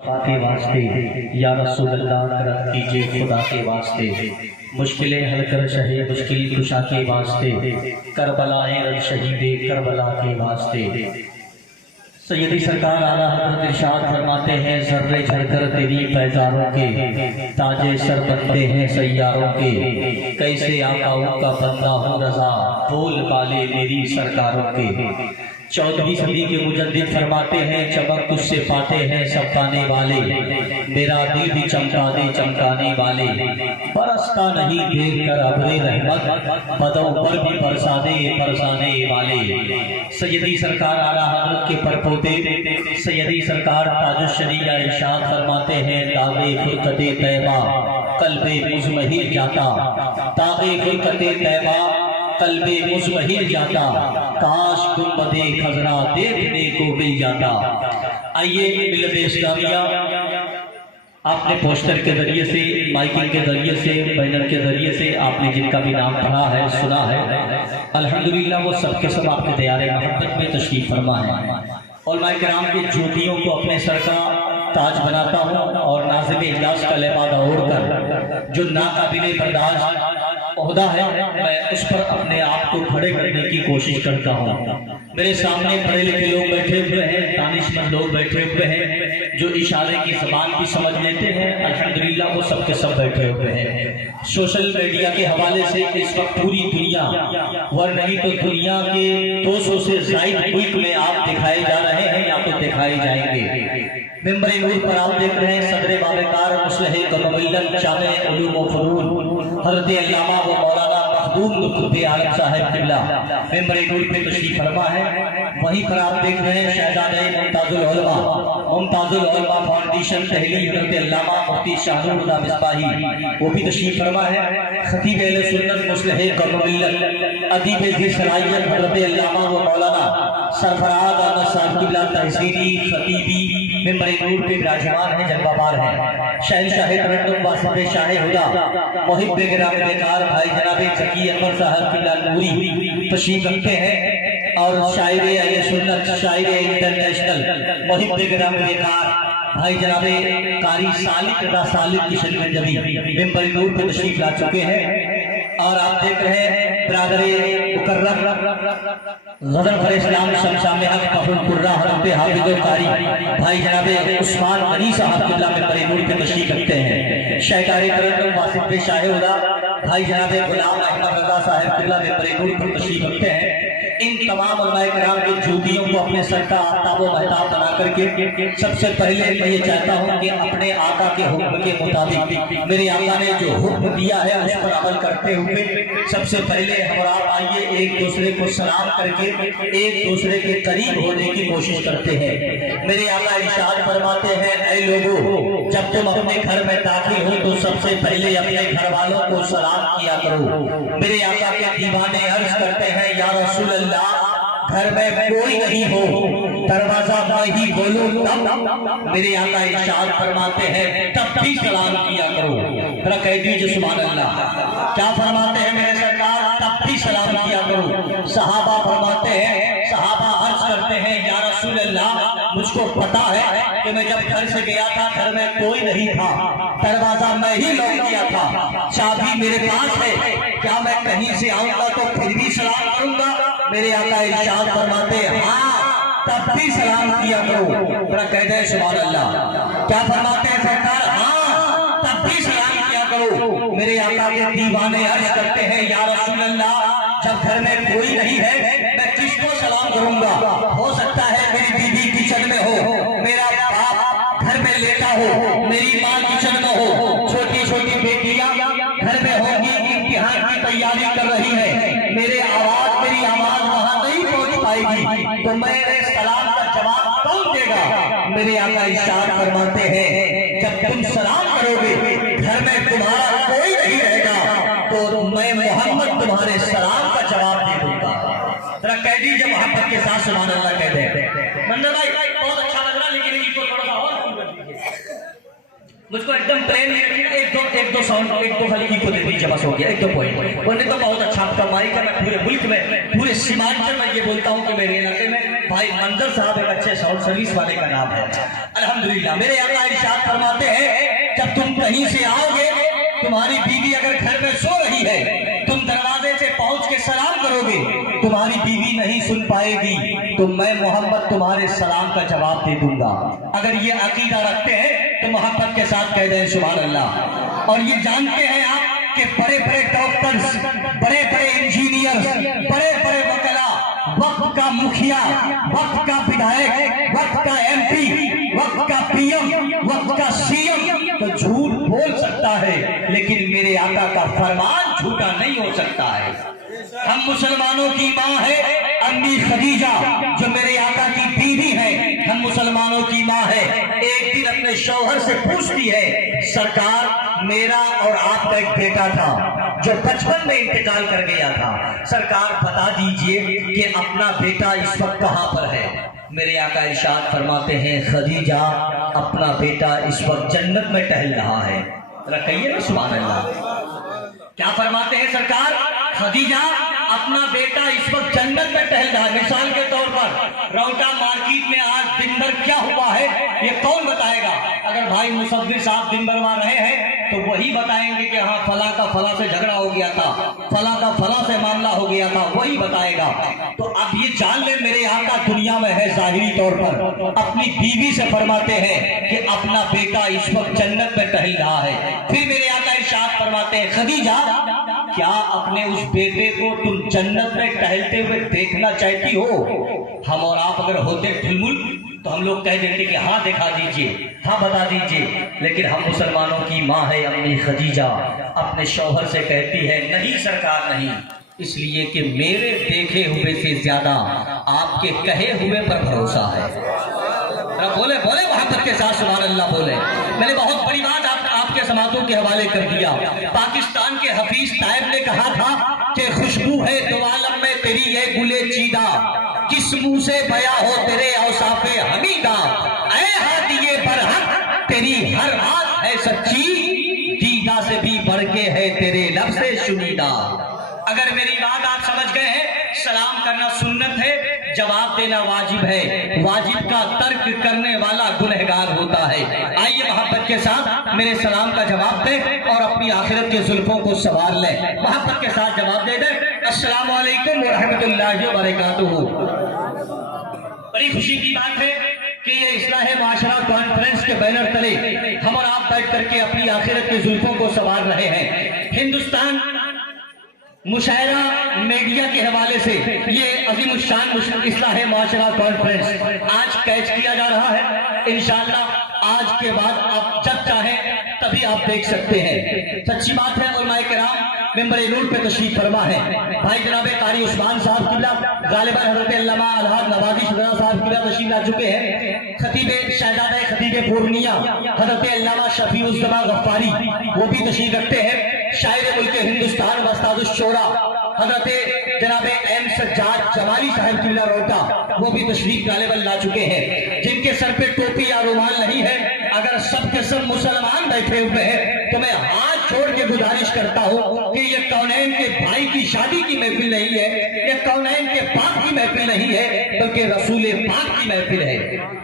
کے واسطے یا رسول اللہ کرم کیجئے خدا کے واسطے، مشکلیں حل کر شہے مشکل کشا کے واسطے، کربلائے رب شہید کربلا کے واسطے۔ سیدی سرکار اعلیٰ حضرت ارشاد فرماتے ہیں، ذرے جھڑ کر تیری پیزاروں کے تاجے سر بنتے ہیں سیاروں کے، کیسے آقاؤں کا بندہ ہوں رضا بول بالے میری سرکاروں کے۔ 14ویں صدی کے مجدد فرماتے ہیں، چمک تجھ سے پاتے ہیں سب پانے والے، میرا دل بھی چمکا دے چمکانے والے، برستا نہیں دیکھ کر ابر رحمت، بدوں پر بھی برسا دے برسانے والے۔ سیدی سرکار اعلیٰ حضرت کے پرپوتے سیدی سرکار تاج الشریعہ ارشاد فرماتے ہیں، داغے فرقت طیبہ قلب مزمحل جاتا، داغے فرقت طیبہ قلب مزمحل جاتا، کاش گنبد خضرا دیکھنے کو مل جاتا۔ آئیے ملت اسلامیہ، آپ نے پوسٹر کے ذریعے سے، مائیکنگ کے ذریعے سے، بینر کے ذریعے سے آپ نے جن کا بھی نام پڑھا ہے سنا ہے، الحمدللہ وہ سب کے سب آپ کے دیار محبت میں تشریف فرما ہے۔ علماء کرام کی جوتیوں کو اپنے سر کا تاج بناتا ہوں اور ناظم اجلاس کا لبادہ اوڑھ کر جو ناقابل برداشت عہدہ ہے میں اس پر اپنے آپ کو کھڑے کرنے کی کوشش کرتا ہوں۔ میرے سامنے پڑھے لکھے لوگ بیٹھے ہوئے ہیں، دانشمند لوگ بیٹھے ہوئے ہیں، جو اشارے کی زبان بھی سمجھ لیتے ہیں، الحمدللہ وہ سب کے سب بیٹھے ہوئے ہیں۔ سوشل میڈیا کے حوالے سے اس وقت پوری دنیا نہیں تو دنیا کے 200 سے زائد ملک میں آپ دکھائے جا رہے ہیں یا تو دکھائے جائیں گے۔ ممبر نور پر آپ دیکھ رہے ہیں صدر بابکار مصلح قمر جامع علوم و فنون حضرت علامہ و مولانا مخدوم قطب عالم صاحب قبلہ ممبر نور پہ تشریف فرما ہے۔ وہیں پر آپ دیکھ رہے ہیں شہزادہ ممتاز العلماء فاؤنڈیشن تحلیل حضرت علامہ مفتی شاہ نور اللہ مصباحی وہ بھی تشریف فرما ہے۔ خطیب اہل سنت مصلح قوم ادیب ذی صلاحیت حضرت علامہ و مولانا سرفراز احمد صاحب قبلہ تحصیلی خطیبی ممبر نور پہ براجمان ہیں، جلوہ بار ہیں۔ شہنشاہ ترنم واسط شاہ ہدا محب گرام بیکار بھائی جناب ذکی اکبر صاحب قبلہ نوری تشریف رکھتے ہیں، اور شاعر اہل سنت شاعر انٹرنیشنل محب گرام بیکار بھائی جناب قاری سالک رضا سالک کی شرکت جبی ممبر نور پہ تشریف لا چکے ہیں۔ اور آپ دیکھ رہے ہیں برادر مکرم غضنفر اسلام شمشام حق فخر القرہ حضرت حافظ القاری بھائی جناب عثمان غنی صاحب قبلہ ممبر نور پہ تشریف رکھتے ہیں۔ شہکار ترنم واسط شاہ ہدا بھائی جناب غلام احمد رضا صاحب قبلہ ممبر نور پہ تشریف رکھتے ہیں۔ ان تمام علماء کرام کی جوتیوں کو اپنے سر کا آفتاب و مہتاب بنا کر کے سب سے پہلے میں یہ چاہتا ہوں کہ اپنے آقا کے حکم کے مطابق میرے آقا نے جو حکم دیا ہے اس پر عمل کرتے ہوئے سب سے پہلے ہم آپ آئیے ایک دوسرے کو سلام کر کے ایک دوسرے کے قریب ہونے کی کوشش کرتے ہیں۔ میرے آقا ارشاد فرماتے ہیں، اے لوگو جب تم اپنے گھر میں داخل ہو تو سب سے پہلے اپنے گھر والوں کو سلام کیا کرو۔ میرے آقا کے دیوانے عرض کرتے ہیں، یا رسول اللہ گھر میں کوئی نہیں ہو، دروازہ میں ہی بولوں تب میرے آقا ارشاد فرماتے ہیں تب بھی سلام کیا کرو۔ ذرا کہہ دیجیے سبحان اللہ، کیا فرماتے ہیں میرے سرکار؟ تب بھی سلام کیا کرو۔ صحابہ فرماتے ہیں، صحابہ عرض کرتے ہیں، یا رسول اللہ مجھ کو پتا ہے کہ میں جب گھر سے گیا تھا گھر میں کوئی نہیں تھا، دروازہ میں ہی لوٹ گیا تھا، چابی میرے پاس ہے، کیا میں کہیں سے آؤں گا تو پھر بھی سلام کروں گا؟ میرے آقا ارشاد فرماتے ہیں ہاں تب بھی سلام کیا کرو۔ ذرا کہہ دیں سبحان اللہ، کیا فرماتے ہیں سرکار؟ ہاں تب بھی سلام کیا کرو۔ میرے آقا کے دیوانے عرض کرتے ہیں، یا رسول اللہ جب گھر میں کوئی نہیں ہے میں کس کو سلام کروں گا؟ ہو سکتا ہے میری بیوی کچن میں ہو، میرا باپ گھر میں لیٹا ہو، میری ماں کچن میں ہو، چھوٹی چھوٹی بیٹیاں گھر میں ہوں گی امتحان کی تیاری کر رہی ہیں، میری آواز وہاں نہیں پہنچ پائے گی تو میرے سلام کا جواب کون دے گا؟ میرے آقا ارشاد فرماتے ہیں جب تم سلام کرو گے گھر میں تمہارا کوئی نہیں رہے گا تو میں محمد تمہارے سلام کا جواب دے دوں گا۔ ذرا کہہ دیجیے محبت کے ساتھ سبحان اللہ کہہ دیں۔ منظر بھائی بہت اچھا لگ رہا لیکن ان کو تھوڑا سا اور مجھ کو ایک دم پریم ایک دو ساؤنڈ ایک دو خالی کو دے دیجیے بس ہو گیا، ایک دو پوائنٹ ورنہ تو بہت اچھا آپ کا مائک ہے۔ میں پورے ملک میں پورے سیمانچل میں یہ بولتا ہوں کہ میرے علاقے میں بھائی منظر صاحب ایک اچھے ساؤنڈ سروس والے کا نام ہے الحمدللہ۔ میرے آقا ارشاد فرماتے ہیں جب تم کہیں سے آؤ گے، تمہاری بیوی اگر گھر میں سو رہی ہے، تم دروازے سے پہنچ کے سلام کرو گے، تمہاری بیوی نہیں سن پائے گی تو میں محمد تمہارے سلام کا جواب دے دوں گا۔ اگر یہ عقیدہ رکھتے ہیں تو محبت کے ساتھ کہہ دیں سبحان اللہ۔ اور یہ جانتے ہیں آپ کہ بڑے بڑے ڈاکٹرز، بڑے بڑے انجینئر، بڑے بڑے وکلا، وقت کا مکھیا، وقت کا ودھائک، وقت کا ایم پی، وقت کا پی ایم، وقت کا سی ایم تو جھوٹ بول سکتا ہے، لیکن میرے آقا کا فرمان جھوٹا نہیں ہو سکتا ہے۔ ہم مسلمانوں کی ماں ہے امی خدیجہ جو میرے آقا کی بیوی ہے، ہم مسلمانوں کی ماں ہے۔ ایک دن اپنے شوہر سے پوچھتی ہے سرکار میرا اور آپ کا ایک بیٹا تھا جو بچپن میں انتقال کر گیا تھا، سرکار بتا دیجئے کہ اپنا بیٹا اس وقت کہاں پر ہے؟ میرے آقا ارشاد فرماتے ہیں خدیجہ اپنا بیٹا اس وقت جنت میں ٹہل رہا ہے۔ ذرا کہیے نا سبحان اللہ۔ کیا فرماتے ہیں سرکار؟ خدیجہ اپنا بیٹا اس وقت جنت میں ٹہل رہا ہے۔ مثال کے طور پر روٹا مارکیٹ میں آج دن بھر کیا ہوا ہے یہ کون بتائے گا؟ اگر بھائی مصور صاحب دن بھر وہاں رہے ہیں تو وہی بتائیں گے کہ ہاں فلاں کا فلاں سے جھگڑا ہو گیا تھا، فلاں کا فلاں سے معاملہ ہو گیا تھا، وہی بتائے گا۔ تو اب یہ جان لیں میرے آقا دنیا میں ہے ظاہری طور پر، اپنی بیوی سے فرماتے ہیں کہ اپنا بیٹا اس وقت جنت میں ٹہل رہا ہے۔ پھر میرے آقا ارشاد فرماتے ہیں خدیجہ کیا اپنے اس بیٹے کو تم جنت میں ٹہلتے ہوئے دیکھنا چاہتی ہو؟ ہم اور آپ اگر ہوتے فل ملک تو ہم لوگ کہہ دیتے کہ ہاں دکھا دیجئے، ہاں بتا دیجئے، لیکن ہم مسلمانوں کی ماں ہے امی خدیجہ اپنے شوہر سے کہتی ہے نہیں سرکار نہیں، اس لیے کہ میرے دیکھے ہوئے سے زیادہ آپ کے کہے ہوئے پر بھروسہ ہے۔ بولے بولے محبت کے ساتھ سبحان اللہ بولے۔ میں نے بہت بڑی بات آپ کے سماعتوں کے حوالے کر دیا۔ پاکستان کے حفیظ طائب نے کہا تھا کہ خوشبو ہے دو عالم میں تیری یہ گلے چیدہ، کس منہ سے بیاں ہو تیرے اوصاف حمیدہ، اے ہادیے برحق تیری ہر بات ہے سچی، دیدہ سے بھی بڑھ کے ہے تیرے لب سے شنیدہ۔ اگر میری بات آپ سمجھ گئے ہیں سلام کرنا سنت ہے، جواب دینا واجب ہے، واجب کا ترک کرنے والا گنہگار ہوتا ہے۔ آئیے محبت کے ساتھ میرے سلام کا جواب دیں اور اپنی آخرت کے زلفوں کو سنوار لیں۔ محبت کے ساتھ جواب دے دیں السلام علیکم ورحمۃ اللہ وبرکاتہ۔ بڑی خوشی کی بات ہے کہ یہ اصلاح معاشرہ کانفرنس کے بینر تلے ہم اور آپ بیٹھ کر کے اپنی آخرت کے زلفوں کو سنوار رہے ہیں۔ ہندوستان مشاعرہ میڈیا کے حوالے سے یہ عظیم الشان اصلاح معاشرہ کانفرنس آج کیچ کیا جا رہا ہے۔ انشاءاللہ آج کے بعد آپ جب چاہیں تبھی آپ دیکھ سکتے ہیں۔ سچی بات ہے علماء کرام ممبر نور پہ تشریف فرما ہے۔ بھائی جناب قاری عثمان صاحب قبلہ غالباً حضرت علامہ الحاج نوازی شجرا صاحب قبلہ تشریف لا چکے ہیں۔ خطیب شہزادہ خطیب پورنیہ حضرت علامہ شفیع الزما غفاری وہ بھی تشریف رکھتے ہیں۔ شاعر ملک ہندوستان و استاد الشورا حضرت جناب ایم سجاد جمالی صاحب قبلہ روٹا وہ بھی تشریف غالباً لا چکے ہیں، جن کے سر پہ ٹوپی یا رومال نہیں ہے۔ اگر سب کے سب مسلمان بیٹھے ہوئے ہیں تو میں ہاتھ چھوڑ کے گزارش کرتا ہوں کہ یہ کونین کے بھائی کی شادی کی محفل نہیں ہے، یہ کونین کے باپ کی محفل نہیں ہے، بلکہ رسول پاک کی محفل ہے۔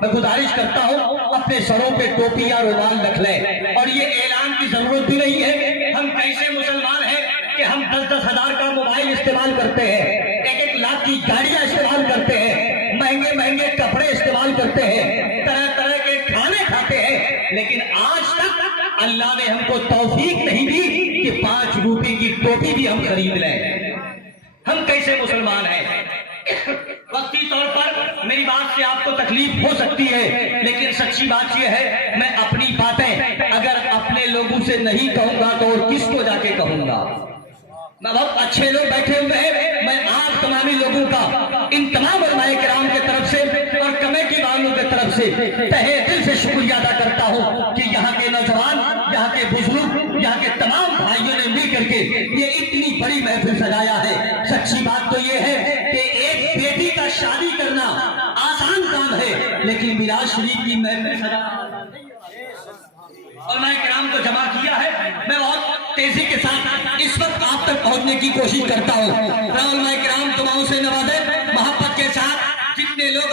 میں گزارش کرتا ہوں اپنے سروں پہ ٹوپی یا رومال رکھ لیں، اور یہ اعلان کی ضرورت بھی نہیں ہے۔ ہم کیسے مسلمان ہیں کہ ہم 10-10 ہزار کا موبائل استعمال کرتے ہیں، 1-1 لاکھ کی گاڑیاں استعمال کرتے ہیں، مہنگے مہنگے کپڑے استعمال کرتے ہیں، طرح طرح کے کھانے کھاتے ہیں، لیکن آج تک اللہ نے ہم کو توفیق نہیں دی کہ 5 روپے کی ٹوپی بھی ہم خرید لیں۔ ہم کیسے مسلمان ہیں؟ وقتی طور پر میری بات سے آپ کو تکلیف ہو سکتی ہے، لیکن سچی بات یہ ہے میں اپنی باتیں اگر اپنے لوگوں سے نہیں کہوں گا تو اور کس کو جا کے کہوں گا؟ میں بہت اچھے لوگ بیٹھے ہوئے ہیں، میں آپ تمامی لوگوں کا ان تمام علماء کرام کے طرف سے اور کمیٹی والوں کے طرف سے تہہ دل سے شکریہ ادا کرتا ہوں کہ یہاں کے نوجوان، یہاں کے بزرگ، یہاں کے تمام بھائیوں نے مل کر کے یہ اتنی بڑی محفل سجایا ہے۔ سچی بات تو یہ ہے کہ ایک بیٹی کا شادی کرنا آسان کام ہے، لیکن میراث شریف کی محفل سجانا علماء کرام کو جمع کیا ہے۔ میں بہت تیزی کے ساتھ اس وقت آپ تک پہنچنے کی کوشش کرتا ہوں۔ علماء کرام دعاؤں سے نوازے، محبت کے ساتھ جتنے لوگ